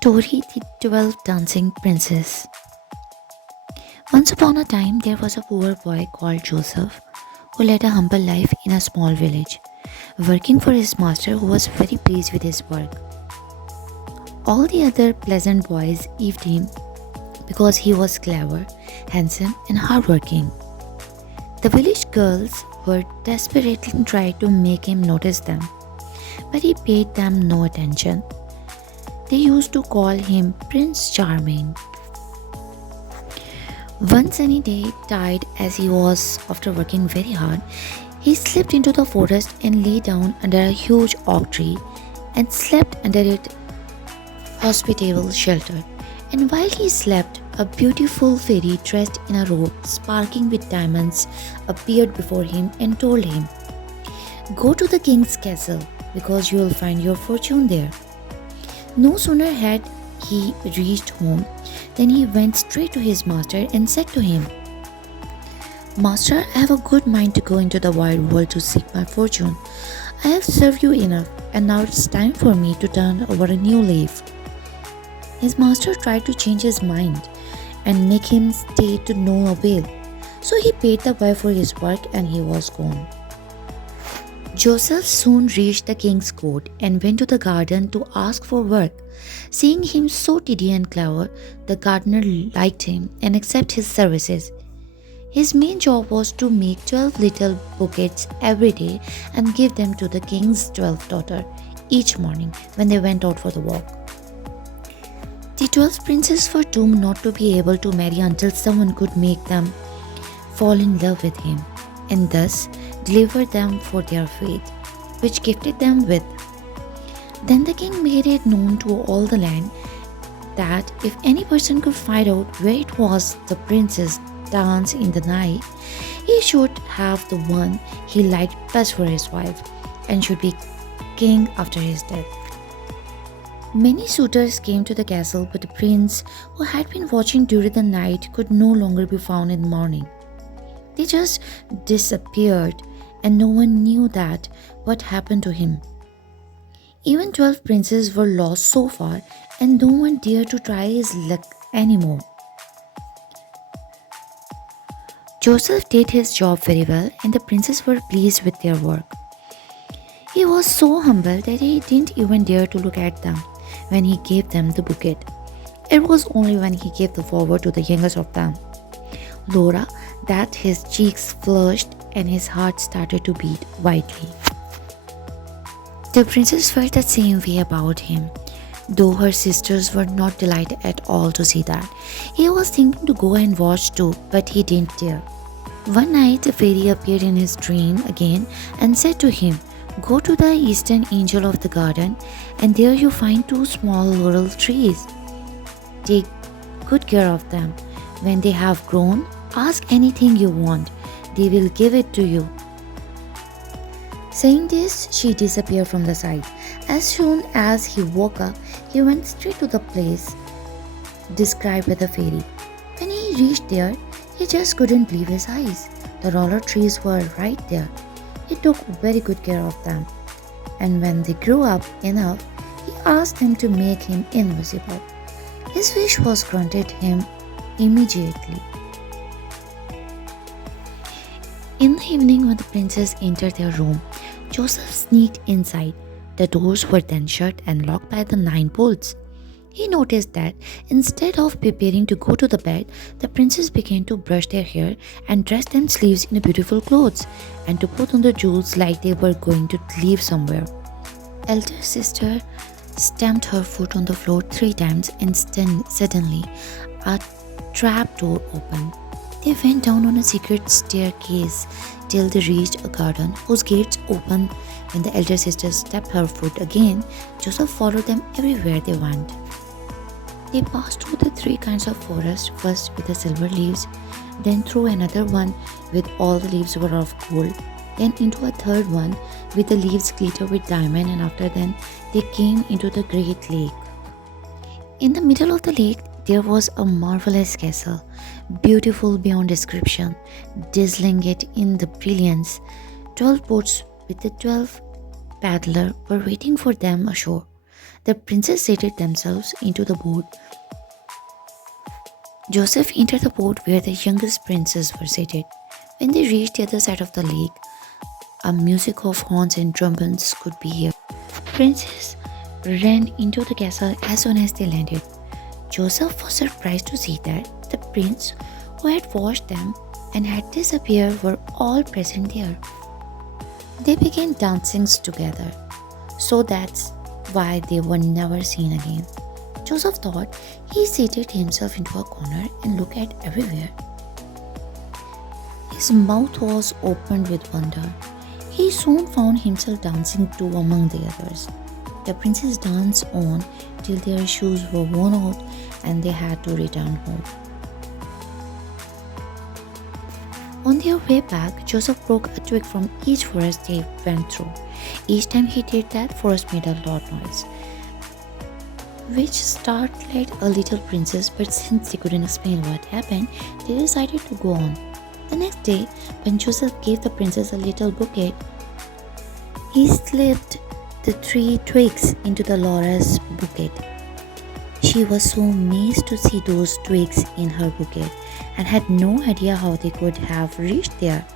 Tori, the 12 Dancing Princess. Once upon a time, there was a poor boy called Joseph who led a humble life in a small village, working for his master who was very pleased with his work. All the other pleasant boys envied him because he was clever, handsome, and hardworking. The village girls were desperately trying to make him notice them, but he paid them no attention. They used to call him Prince Charming. One sunny day, tired as he was after working very hard, he slipped into the forest and lay down under a huge oak tree and slept under its hospitable shelter. And while he slept, a beautiful fairy dressed in a robe sparkling with diamonds appeared before him and told him, "Go to the king's castle because you will find your fortune there." No sooner had he reached home than he went straight to his master and said to him, "Master, I have a good mind to go into the wide world to seek my fortune. I have served you enough, and now it's time for me to turn over a new leaf." His master tried to change his mind and make him stay to no avail. So he paid the boy for his work and he was gone. Joseph soon reached the king's court and went to the garden to ask for work. Seeing him so tidy and clever, the gardener liked him and accepted his services. His main job was to make 12 little bouquets every day and give them to the king's 12th daughter each morning when they went out for the walk. The 12 princes were doomed not to be able to marry until someone could make them fall in love with him, and thus deliver them for their fate, which gifted them with. Then the king made it known to all the land that if any person could find out where it was the princess danced in the night, he should have the one he liked best for his wife, and should be king after his death. Many suitors came to the castle, but the prince, who had been watching during the night, could no longer be found in the morning. They just disappeared, and no one knew that what happened to him. Even 12 princes were lost so far, and no one dared to try his luck anymore. Joseph did his job very well, and the princes were pleased with their work. He was so humble that he didn't even dare to look at them when he gave them the bouquet. It was only when he gave the flower to the youngest of them, Laura, that his cheeks flushed and his heart started to beat wildly. The princess felt the same way about him, though her sisters were not delighted at all to see that. He was thinking to go and watch too, but he didn't dare. One night, the fairy appeared in his dream again and said to him, "Go to the eastern angel of the garden, and there you find two small laurel trees. Take good care of them. When they have grown, ask anything you want. They will give it to you." Saying this, she disappeared from the sight. As soon as he woke up, he went straight to the place described by the fairy. When he reached there, he just couldn't believe his eyes. The laurel trees were right there. He took very good care of them, and when they grew up enough, he asked them to make him invisible. His wish was granted him immediately. In the evening, when the princess entered their room, Joseph sneaked inside. The doors were then shut and locked by the 9 bolts. He noticed that instead of preparing to go to the bed, the princess began to brush their hair and dress themselves in beautiful clothes and to put on the jewels like they were going to leave somewhere. Elder sister stamped her foot on the floor 3 times and suddenly a trap door opened. They went down on a secret staircase till they reached a garden whose gates opened. When the elder sister stepped her foot again, Joseph followed them everywhere they went. They passed through the 3 kinds of forest, first with the silver leaves, then through another one with all the leaves were of gold, then into a third one with the leaves glitter with diamond, and after then they came into the great lake. In the middle of the lake there was a marvelous castle, beautiful beyond description, dazzling it in the brilliance. 12 boats with the 12 paddlers were waiting for them ashore. The princes seated themselves into the boat. Joseph entered the boat where the youngest princes were seated. When they reached the other side of the lake, a music of horns and trumpets could be heard. Princes ran into the castle as soon as they landed. Joseph was surprised to see that the prince who had watched them and had disappeared were all present there. They began dancing together, so that's why they were never seen again. Joseph thought. He seated himself into a corner and looked at everywhere. His mouth was opened with wonder. He soon found himself dancing too among the others. The princes danced on till their shoes were worn out and they had to return home. On their way back, Joseph broke a twig from each forest they went through. Each time he did that, forest made a loud noise, which startled a little princess, but since they couldn't explain what happened, they decided to go on. The next day, when Joseph gave the princess a little bouquet, he slipped the 3 twigs into the Laura's bouquet. She was so amazed to see those twigs in her bouquet and had no idea how they could have reached there.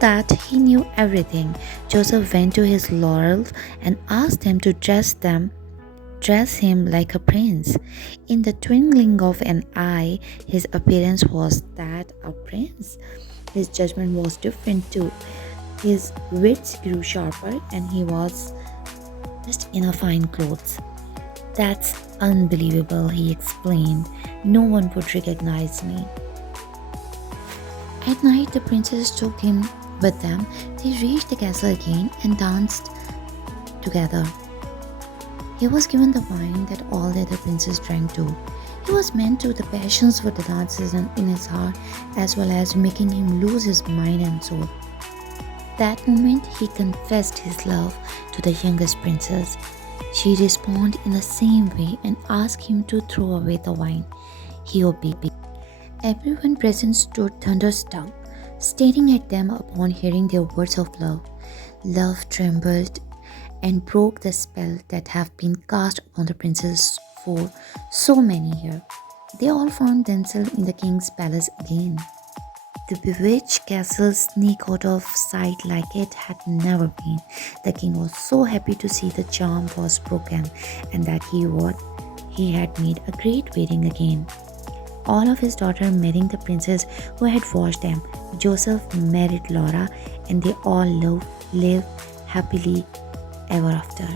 Now that he knew everything, Joseph went to his laurels and asked them to dress him like a prince. In the twinkling of an eye, his appearance was that of a prince. His judgment was different too. His wits grew sharper and he was dressed in a fine clothes. That's unbelievable, he explained. No one would recognize me. At night, the princes took him with them. They reached the castle again and danced together. He was given the wine that all the other princes drank too. He was meant to the passions for the dances in his heart, as well as making him lose his mind and soul. That moment, he confessed his love to the youngest princess. She responded in the same way and asked him to throw away the wine. He obeyed. Everyone present stood thunderstruck, staring at them upon hearing their words of love. Love trembled and broke the spell that have been cast upon the princess for so many years. They all found themselves in the king's palace again. The bewitched castle sneaked out of sight like it had never been. The king was so happy to see the charm was broken and that he had made a great wedding again. All of his daughters marrying the princess who had watched them. Joseph married Laura and they all lived happily ever after.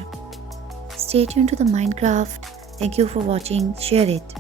Stay tuned to the Minecraft. Thank you for watching. Share it.